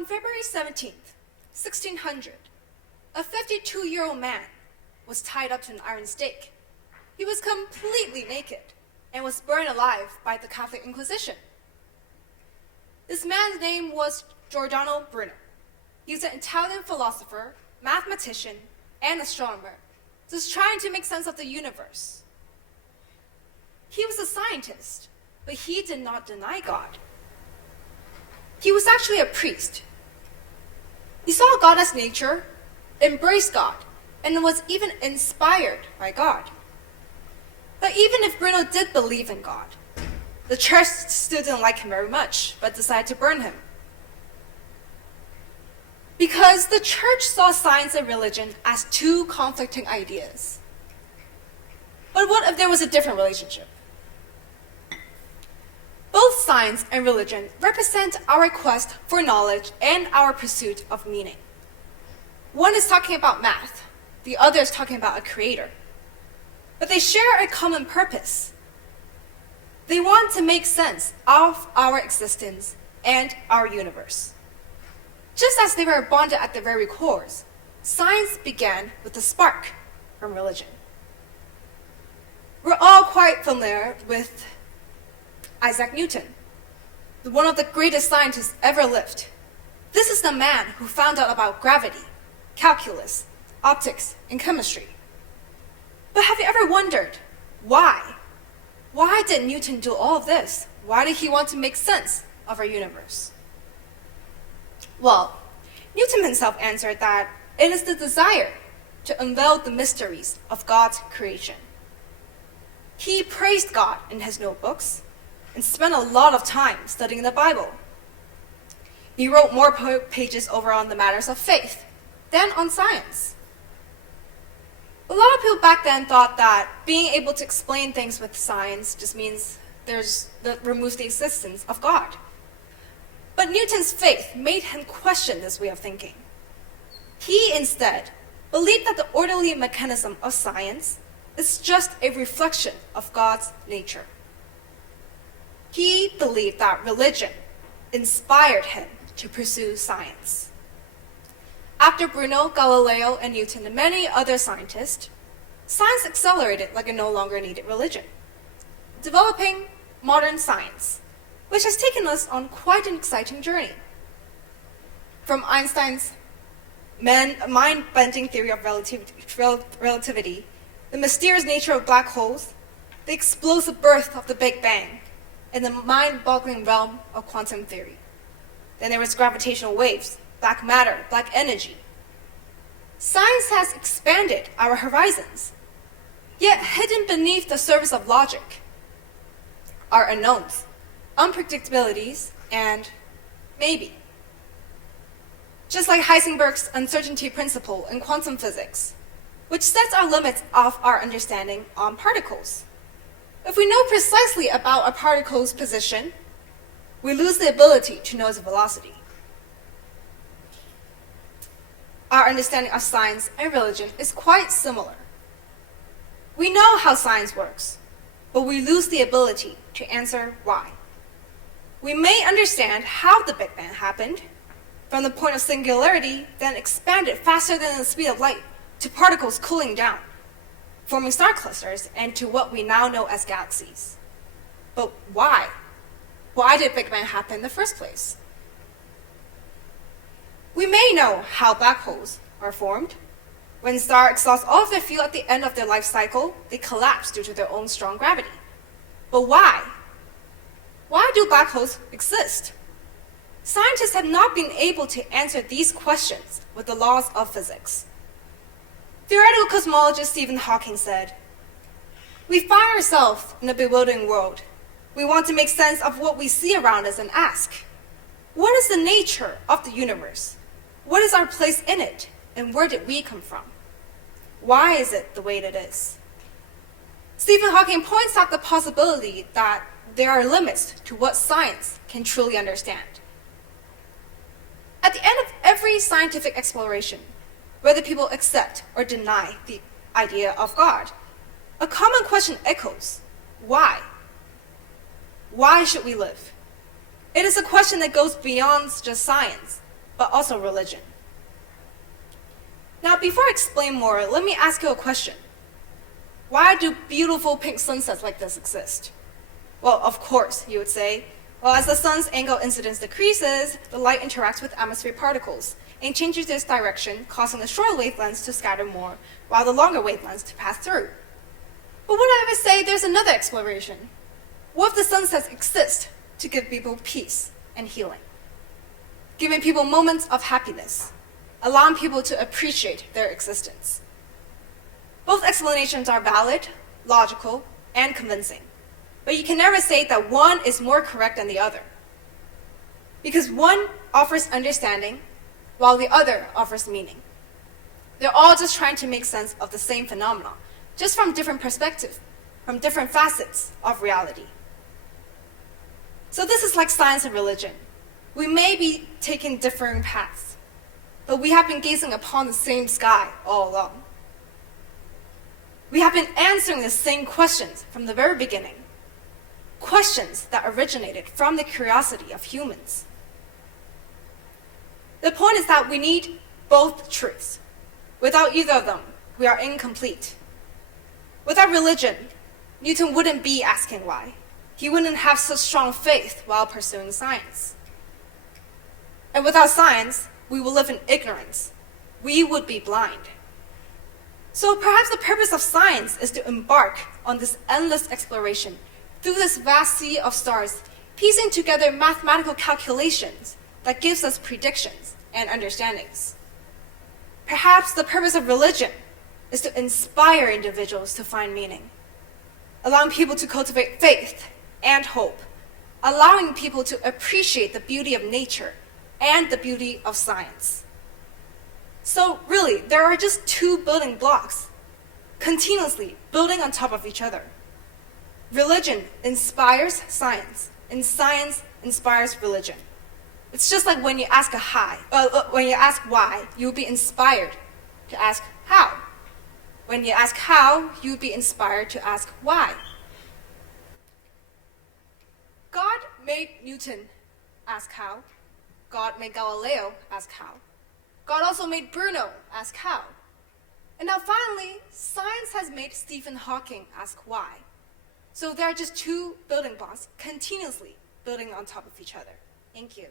On February 17th, 1600, a 52-year-old man was tied up to an iron stake. He was completely naked and was burned alive by the Catholic Inquisition. This man's name was Giordano Bruno. He was an Italian philosopher, mathematician, and astronomer, just trying to make sense of the universe. He was a scientist, but he did not deny God. He was actually a priest. He saw God as nature, embraced God, and was even inspired by God. But even if Bruno did believe in God, the church still didn't like him very much, but decided to burn him. Because the church saw science and religion as two conflicting ideas. But what if there was a different relationship? Both science and religion represent our quest for knowledge and our pursuit of meaning. One is talking about math, the other is talking about a creator. But they share a common purpose. They want to make sense of our existence and our universe. Just as they were bonded at their very cores, science began with a spark from religion. We're all quite familiar with Isaac Newton, one of the greatest scientists ever lived. This is the man who found out about gravity, calculus, optics, and chemistry. But have you ever wondered why? Why did Newton do all of this? Why did he want to make sense of our universe? Well, Newton himself answered that it is the desire to unveil the mysteries of God's creation. He praised God in his notebooks and spent a lot of time studying the Bible. He wrote more pages over on the matters of faith than on science. A lot of people back then thought that being able to explain things with science just means that removes the existence of God. But Newton's faith made him question this way of thinking. He instead believed that the orderly mechanism of science is just a reflection of God's nature. He believed that religion inspired him to pursue science. After Bruno, Galileo, and Newton, and many other scientists, science accelerated like it no longer needed religion, developing modern science, which has taken us on quite an exciting journey. From Einstein's mind-bending theory of relativity, the mysterious nature of black holes, the explosive birth of the Big Bang, and the mind-boggling realm of quantum theory. Then there was gravitational waves, black matter, black energy. Science has expanded our horizons, yet hidden beneath the surface of logic are unknowns, unpredictabilities, and maybe. Just like Heisenberg's uncertainty principle in quantum physics, which sets our limits of our understanding on particles. If we know precisely about a particle's position, we lose the ability to know its velocity. Our understanding of science and religion is quite similar. We know how science works, but we lose the ability to answer why. We may understand how the Big Bang happened, from the point of singularity, then expanded faster than the speed of light to particles cooling down, forming star clusters, and to what we now know as galaxies. But why? Why did Big Bang happen in the first place? We may know how black holes are formed. When stars exhaust all of their fuel at the end of their life cycle, they collapse due to their own strong gravity. But why? Why do black holes exist? Scientists have not been able to answer these questions with the laws of physics. Theoretical cosmologist Stephen Hawking said, "We find ourselves in a bewildering world. We want to make sense of what we see around us and ask, what is the nature of the universe? What is our place in it? And where did we come from? Why is it the way it is?" Stephen Hawking points out the possibility that there are limits to what science can truly understand. At the end of every scientific exploration, whether people accept or deny the idea of God, a common question echoes: why? Why should we live? It is a question that goes beyond just science, but also religion. Now, before I explain more, let me ask you a question. Why do beautiful pink sunsets like this exist? Well, of course, you would say, well, as the sun's angle incidence decreases, the light interacts with atmospheric particles and changes its direction, causing the shorter wavelengths to scatter more, while the longer wavelengths to pass through. But what if I say there's another exploration? What if the sunsets exist to give people peace and healing? Giving people moments of happiness, allowing people to appreciate their existence. Both explanations are valid, logical, and convincing. But you can never say that one is more correct than the other. Because one offers understanding, while the other offers meaning. They're all just trying to make sense of the same phenomenon, just from different perspectives, from different facets of reality. So this is like science and religion. We may be taking differing paths, but we have been gazing upon the same sky all along. We have been answering the same questions from the very beginning. Questions that originated from the curiosity of humans. The point is that we need both truths. Without either of them, we are incomplete. Without religion, Newton wouldn't be asking why. He wouldn't have such strong faith while pursuing science. And without science, we will live in ignorance. We would be blind. So perhaps the purpose of science is to embark on this endless exploration through this vast sea of stars, piecing together mathematical calculations that gives us predictions and understandings. Perhaps the purpose of religion is to inspire individuals to find meaning, allowing people to cultivate faith and hope, allowing people to appreciate the beauty of nature and the beauty of science. So really, there are just two building blocks, continuously building on top of each other. Religion inspires science, and science inspires religion. It's just like when you ask why, you'll be inspired to ask how. When you ask how, you'll be inspired to ask why. God made Newton ask how. God made Galileo ask how. God also made Bruno ask how. And now finally, science has made Stephen Hawking ask why. So there are just two building blocks continuously building on top of each other. Thank you.